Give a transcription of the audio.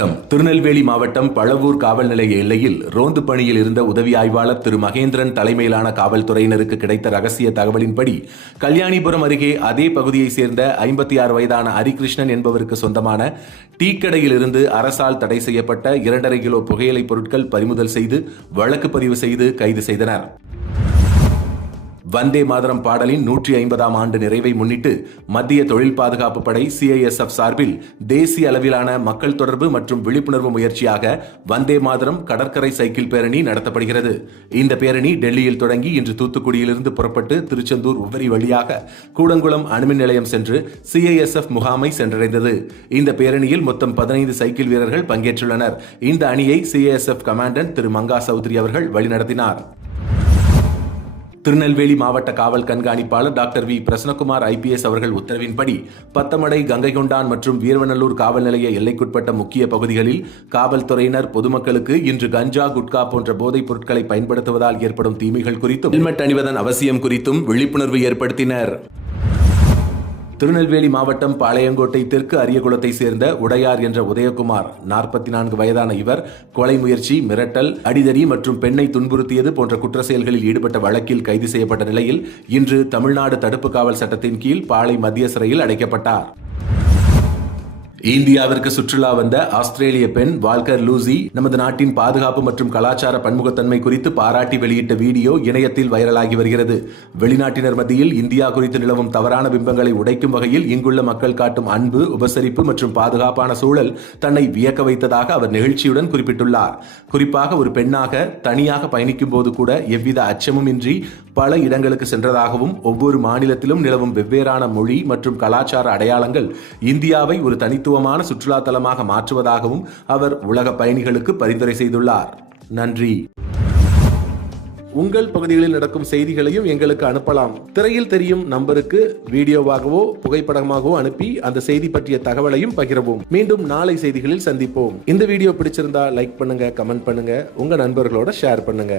வணக்கம். திருநெல்வேலி மாவட்டம் பழவூர் காவல் நிலைய எல்லையில் ரோந்து பணியில் இருந்த உதவி ஆய்வாளர் திரு மகேந்திரன் தலைமையிலான காவல்துறையினருக்கு கிடைத்த ரகசிய தகவலின்படி கல்யாணிபுரம் அருகே அதே பகுதியைச் சேர்ந்த 56 வயதான ஹரிகிருஷ்ணன் என்பவருக்கு சொந்தமான டீக்கடையில் இருந்து அரசால் தடை செய்யப்பட்ட 2.5 கிலோ புகையிலை பொருட்கள் பறிமுதல் செய்து வழக்கு பதிவு செய்து கைது செய்தனர். வந்தே மாதரம் பாடலின் 150ஆம் ஆண்டு நிறைவை முன்னிட்டு மத்திய தொழில் பாதுகாப்பு படை CISF சார்பில் தேசிய அளவிலான மக்கள் தொடர்பு மற்றும் விழிப்புணர்வு முயற்சியாக வந்தே மாதரம் கடற்கரை சைக்கிள் பேரணி நடத்தப்படுகிறது. இந்த பேரணி டெல்லியில் தொடங்கி இன்று தூத்துக்குடியிலிருந்து புறப்பட்டு திருச்செந்தூர் உவரி வழியாக கூடங்குளம் அணுமின் நிலையம் சென்று CISF முகாமை சென்றடைந்தது. இந்த பேரணியில் மொத்தம் 15 சைக்கிள் வீரர்கள் பங்கேற்றுள்ளனர். இந்த அணியை CISF கமாண்டன்ட் திரு மங்கா சௌத்ரி அவர்கள் வழிநடத்தினார். திருநெல்வேலி மாவட்ட காவல் கண்காணிப்பாளர் டாக்டர் வி பிரசன்னகுமார் IPS அவர்கள் உத்தரவின்படி பத்தமடை, கங்கைகொண்டான் மற்றும் வீரவநல்லூர் காவல் நிலைய எல்லைக்குட்பட்ட முக்கிய பகுதிகளில் காவல்துறையினர் பொதுமக்களுக்கு இன்று கஞ்சா, குட்கா போன்ற போதைப் பொருட்களை பயன்படுத்துவதால் ஏற்படும் தீமைகள் குறித்தும் ஹெல்மெட் அணிவதன் அவசியம் குறித்தும் விழிப்புணர்வு ஏற்படுத்தினர். திருநெல்வேலி மாவட்டம் பாளையங்கோட்டை தெற்கு அரியகுளத்தை சேர்ந்த உடையார் என்ற உதயகுமார் 44 வயதான இவர் கொலை முயற்சி, மிரட்டல், அடிதடி மற்றும் பெண்ணை துன்புறுத்தியது போன்ற குற்ற செயல்களில் ஈடுபட்ட வழக்கில் கைது செய்யப்பட்ட நிலையில் இன்று தமிழ்நாடு தடுப்பு காவல் சட்டத்தின் கீழ் பாளை மத்திய சிறையில் அடைக்கப்பட்டார். இந்தியாவிற்கு சுற்றுலா வந்த ஆஸ்திரேலிய பெண் வால்கர் லூசி நமது நாட்டின் பாதுகாப்பு மற்றும் கலாச்சார பன்முகத்தன்மை குறித்து பாராட்டி வெளியிட்ட வீடியோ இணையத்தில் வைரலாகி வருகிறது. வெளிநாட்டினர் மத்தியில் இந்தியா குறித்து நிலவும் தவறான பிம்பங்களை உடைக்கும் வகையில் இங்குள்ள மக்கள் காட்டும் அன்பு, உபசரிப்பு மற்றும் பாதுகாப்பான சூழல் தன்னை வியக்க வைத்ததாக அவர் நெகிழ்ச்சியுடன் குறிப்பிட்டுள்ளார். குறிப்பாக ஒரு பெண்ணாக தனியாக பயணிக்கும் போது கூட எவ்வித அச்சமும் இன்றி பல இடங்களுக்கு சென்றதாகவும் ஒவ்வொரு மாநிலத்திலும் நிலவும் வெவ்வேறான மொழி மற்றும் கலாச்சார அடையாளங்கள் இந்தியாவை ஒரு தனித்துவமான சுற்றுலா தலமாக மாற்றுவதாகவும் அவர் உலக பயணிகளுக்கு பரிந்துரை செய்துள்ளார். நன்றி. உங்கள் பகுதிகளில் நடக்கும் செய்திகளையும் எங்களுக்கு அனுப்பலாம். திரையில் தெரியும் நம்பருக்கு வீடியோவாகவோ புகைப்படமாகவோ அனுப்பி அந்த செய்தி பற்றிய தகவலையும் பகிரவும். மீண்டும் நாளை செய்திகளில் சந்திப்போம். இந்த வீடியோ பிடிச்சிருந்தா லைக் பண்ணுங்க, கமெண்ட் பண்ணுங்க, உங்க நண்பர்களோட ஷேர் பண்ணுங்க.